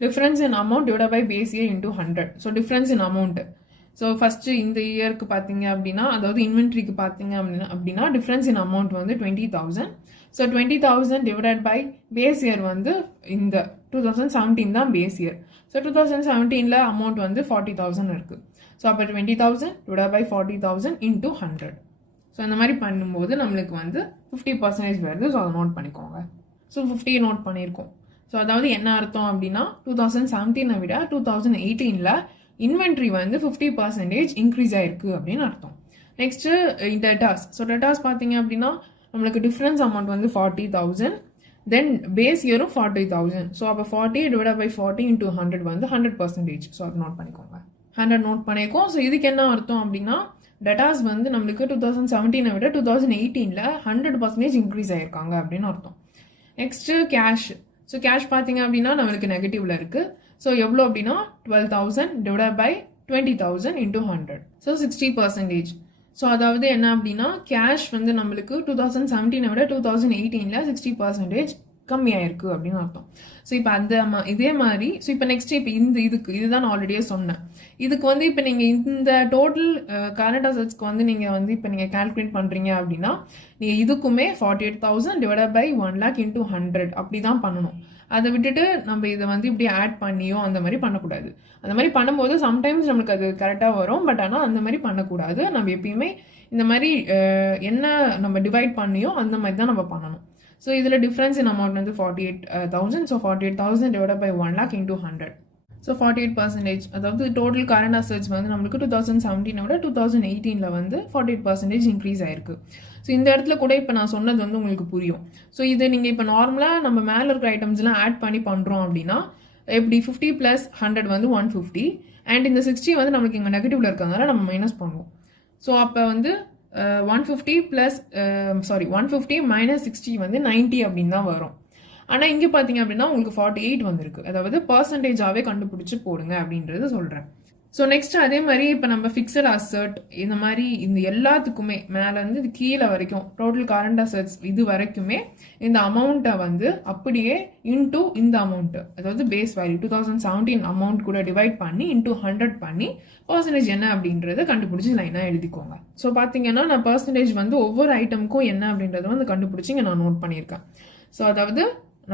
difference in amount divide by base year into 100. So difference in amount, so first இந்த இயருக்கு பார்த்தீங்க அப்படின்னா, அதாவது இன்வென்ட்ரிக்கு பார்த்தீங்க அப்படின்னா டிஃப்ரென்ஸ் இன் அமௌண்ட் வந்து 20,000. So 20,000 divided by base year வந்து இந்த 2017 தான் பேஸ் இயர். ஸோ 2017 அமௌண்ட் வந்து 40,000 இருக்குது. ஸோ அப்போ 20,000 டிவைட் பை 40,000 இன்டூ 100. ஸோ இந்த மாதிரி பண்ணும்போது நம்மளுக்கு வந்து 50% வருது. ஸோ அதை நோட் பண்ணிக்கோங்க. ஸோ 50 நோட் பண்ணியிருக்கோம். ஸோ அதாவது என்ன அர்த்தம் அப்படின்னா 2017 விட 2018 இன்வென்ட்ரி வந்து 50% இன்க்ரீஸ் ஆயிருக்கு அப்படின்னு அர்த்தம். Next debtors. ஸோ டெட்டாஸ் பார்த்தீங்க அப்படின்னா நம்மளுக்கு டிஃப்ரென்ஸ் அமௌண்ட் வந்து 40,000, தென் பேஸ் இயரும் 40,000. ஸோ அப்போ 40 டிவைட் பை 40 இன்டூ 100 வந்து 100%. ஸோ அதை நோட் பண்ணிக்கோங்க. 100 நோட் பண்ணியிருக்கோம். ஸோ இதுக்கு என்ன அர்த்தம் அப்படின்னா டெட்டாஸ் வந்து நம்மளுக்கு 2017 விட 2018 100% இன்க்ரீஸ் ஆயிருக்காங்க அப்படின்னு அர்த்தம். Next cash. ஸோ கேஷ் பார்த்தீங்க அப்படின்னா நம்மளுக்கு நெகட்டிவ்ல இருக்கு. ஸோ எவ்வளோ அப்படின்னா 12,000 divide by 20,000 into 100. So 60%. So அதாவது என்ன அப்படின்னா கேஷ் வந்து நம்மளுக்கு 2017 விட 2018 60% கம்மியாயிருக்கு அப்படின்னு அர்த்தம். ஸோ இப்போ இதே மாதிரி ஸோ இப்போ நெக்ஸ்ட் இப்போ இதுதான் நான் ஆல்ரெடியே சொன்னேன். இதுக்கு வந்து இப்போ நீங்கள் இந்த டோட்டல் கரண்ட் அசட்ஸ்க்கு வந்து நீங்கள் வந்து இப்போ நீங்கள் கால்குலேட் பண்ணுறீங்க அப்படின்னா நீங்கள் இதுக்குமே 48,000 டிவைட் பை 1,00,000 இன்டூ 100 அப்படி தான் பண்ணணும். அதை விட்டுட்டு நம்ம இதை வந்து இப்படி ஆட் பண்ணியோ அந்த மாதிரி பண்ணக்கூடாது. அந்த மாதிரி பண்ணும்போது சம்டைம்ஸ் நம்மளுக்கு அது கரெக்டாக வரும், பட் ஆனால் அந்த மாதிரி பண்ணக்கூடாது. நம்ம எப்பயுமே இந்த மாதிரி என்ன நம்ம டிவைட் பண்ணியோ அந்த மாதிரி தான் நம்ம பண்ணணும். ஸோ இதில் டிஃப்ரென்ஸ் இன் அமௌண்ட் வந்து 48,000. So 48,000 divide by 1,00,000 into 100. So 48%. அதாவது டோட்டல் கரண்ட் அசட்ஸ் வந்து நம்மளுக்கு 2017 விட 2018 வந்து 48% இன்க்ரீஸ் ஆயிருக்கு. ஸோ இந்த இடத்துல கூட இப்போ நான் சொன்னது வந்து உங்களுக்கு புரியும். ஸோ இது நீங்கள் இப்போ நார்மலாக நம்ம மேலே இருக்கிற ஐட்டம்ஸ்லாம் ஆட் பண்ணி பண்ணுறோம் அப்படின்னா எப்படி 50 + 100 வந்து 150, அண்ட் இந்த 60 வந்து நம்மளுக்கு இங்கே நெகட்டிவ்ல இருக்கிறதுனால நம்ம மைனஸ் பண்ணுவோம். ஸோ அப்போ வந்து 150 மைனஸ் 60 வந்து 90 அப்படின்னு தான் வரும். ஆனால் இங்கே பார்த்தீங்க அப்படின்னா உங்களுக்கு 48 வந்திருக்கு. அதாவது பர்சன்டேஜாகவே கண்டுபிடிச்சி போடுங்க அப்படின்றது சொல்கிறேன். ஸோ நெக்ஸ்ட் அதே மாதிரி இப்போ நம்ம ஃபிக்ஸட் அசட் இந்த மாதிரி இந்த எல்லாத்துக்குமே மேலேருந்து இது கீழே வரைக்கும் டோட்டல் கரண்ட் அசட்ஸ் இது வரைக்குமே இந்த அமௌண்ட்டை வந்து அப்படியே இன்டூ இந்த அமௌண்ட்டு, அதாவது பேஸ் வேல்யூ 2017 அமௌண்ட் கூட டிவைட் பண்ணி இன்டூ 100 பண்ணி பர்சன்டேஜ் என்ன அப்படின்றத கண்டுபிடிச்சி லைனாக எழுதிக்கோங்க. ஸோ பார்த்தீங்கன்னா நான் பர்சன்டேஜ் வந்து ஒவ்வொரு ஐட்டமுக்கும் என்ன அப்படின்றத வந்து கண்டுபிடிச்சி இங்கே நான் நோட் பண்ணியிருக்கேன். ஸோ அதாவது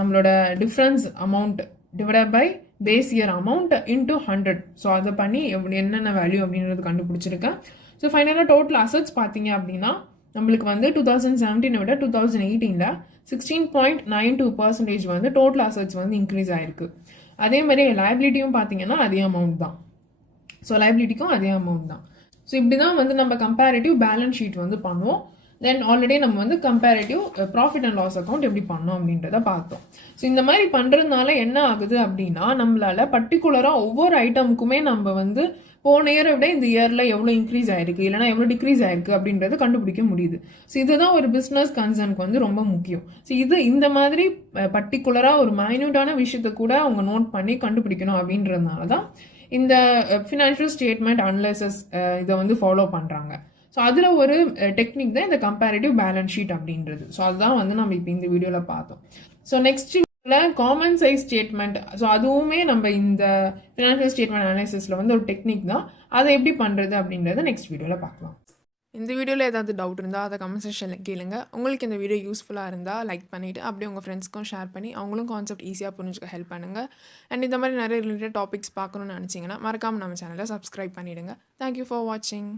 நம்மளோட difference amount divide by base year amount into 100. So அதை பண்ணி என்னென்ன வேல்யூ அப்படின்றது கண்டுபிடிச்சிருக்கேன். ஸோ ஃபைனலாக டோட்டல் அசட்ஸ் பார்த்தீங்க அப்படின்னா நம்மளுக்கு வந்து 2017 விட 2018 16.92% வந்து டோட்டல் அசட்ஸ் வந்து இன்க்ரீஸ் ஆயிருக்கு. அதே மாதிரி லைபிலிட்டியும் பார்த்தீங்கன்னா அதே அமௌண்ட் தான். ஸோ லைபிலிட்டிக்கும் அதே அமௌண்ட் தான். ஸோ இப்படி தான் வந்து நம்ம கம்பேரிட்டிவ் பேலன்ஸ் ஷீட் வந்து பண்ணுவோம். தென் ஆல்ரெடி நம்ம வந்து comparative profit and loss account எப்படி பண்ணோம் அப்படின்றத பார்த்தோம். ஸோ இந்த மாதிரி பண்ணுறதுனால என்ன ஆகுது அப்படின்னா, நம்மளால பர்டிகுலராக ஒவ்வொரு ஐட்டமுக்குமே நம்ம வந்து போன இயரை விட இந்த இயரில் எவ்வளோ இன்க்ரீஸ் ஆயிருக்கு இல்லைனா எவ்வளோ டிக்ரீஸ் ஆயிருக்கு அப்படின்றத கண்டுபிடிக்க முடியுது. ஸோ இதுதான் ஒரு பிஸ்னஸ் கன்சர்னுக்கு வந்து ரொம்ப முக்கியம். ஸோ இந்த மாதிரி பர்டிகுலராக ஒரு மைன்யூட்டான விஷயத்தை கூட அவங்க நோட் பண்ணி கண்டுபிடிக்கணும் அப்படின்றதுனால தான் இந்த ஃபினான்ஷியல் ஸ்டேட்மெண்ட் அனலைசிஸ் இதை வந்து ஃபாலோ பண்ணுறாங்க. ஸோ அதில் ஒரு டெக்னிக் தான் இந்த கம்பேரிட்டிவ் பேலன்ஸ் ஷீட் அப்படின்றது. ஸோ அதுதான் வந்து நம்ம இப்போ இந்த வீடியோவில் பார்த்தோம். So next common size statement, so அதுவுமே நம்ம இந்த ஃபினான்ஷியல் ஸ்டேட்மெண்ட் அனாலிசிஸில் வந்து ஒரு டெக்னிக் தான். அதை எப்படி பண்ணுறது அப்படின்றத நெக்ஸ்ட் வீடியோவில் பார்க்கலாம். இந்த வீடியோவில் ஏதாவது டவுட் இருந்தால் அதை கமெண்ட் செக்ஷனில் கேளுங்க. உங்களுக்கு இந்த வீடியோ யூஸ்ஃபுல்லாக இருந்தால் லைக் பண்ணிவிட்டு அப்படியே உங்கள் ஃப்ரெண்ட்ஸ்க்கும் ஷேர் பண்ணி அவங்களும் கான்செப்ட் ஈஸியாக புரிஞ்சுக்க ஹெல்ப் பண்ணுங்கள். அண்ட் இந்த மாதிரி நிறைய ரிலேட்டட் டாபிக்ஸ் பார்க்கணுன்னு நினச்சிங்கன்னா மறக்காமல் நம்ம சேனலை சப்ஸ்கிரைப் பண்ணிவிடுங்க. தேங்க்யூ ஃபார் வாட்சிங்.